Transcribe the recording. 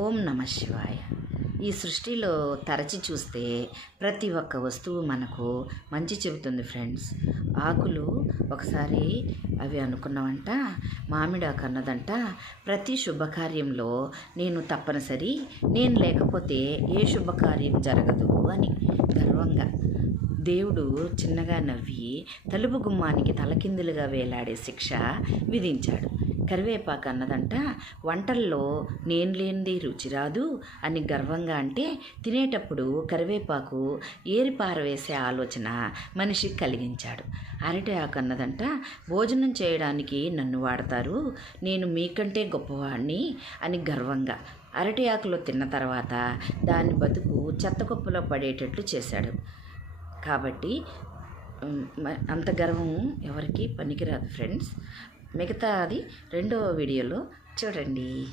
ఓం నమ శివాయ. ఈ సృష్టిలో తరచి చూస్తే ప్రతి ఒక్క వస్తువు మనకు మంచి చెబుతుంది ఫ్రెండ్స్. ఆకులు ఒకసారి అవి అనుకున్నవంట, మామిడాకు అన్నదంట, ప్రతి శుభకార్యంలో నేను తప్పనిసరి, నేను లేకపోతే ఏ శుభకార్యం జరగదు అని గర్వంగా. దేవుడు చిన్నగా నవ్వి తలుపు గుమ్మానికి తలకిందులుగా వేలాడే శిక్ష విధించాడు. కరివేపాకు అన్నదంట, వంటల్లో నేను లేనిది రుచి రాదు అని గర్వంగా అంటే, తినేటప్పుడు కరివేపాకు ఏరి పారవేసే ఆలోచన మనిషికి కలిగించాడు. అరటి ఆకు అన్నదంట, భోజనం చేయడానికి నన్ను వాడతారు, నేను మీకంటే గొప్పవాడిని అని గర్వంగా. అరటి ఆకులో తిన్న తర్వాత దాని బతుకు చెత్తకుప్పలో పడేటట్లు చేశాడు. కాబట్టి అంత గర్వం ఎవరికి పనికిరాదు ఫ్రెండ్స్. మిగతా అది రెండవ వీడియోలో చూడండి.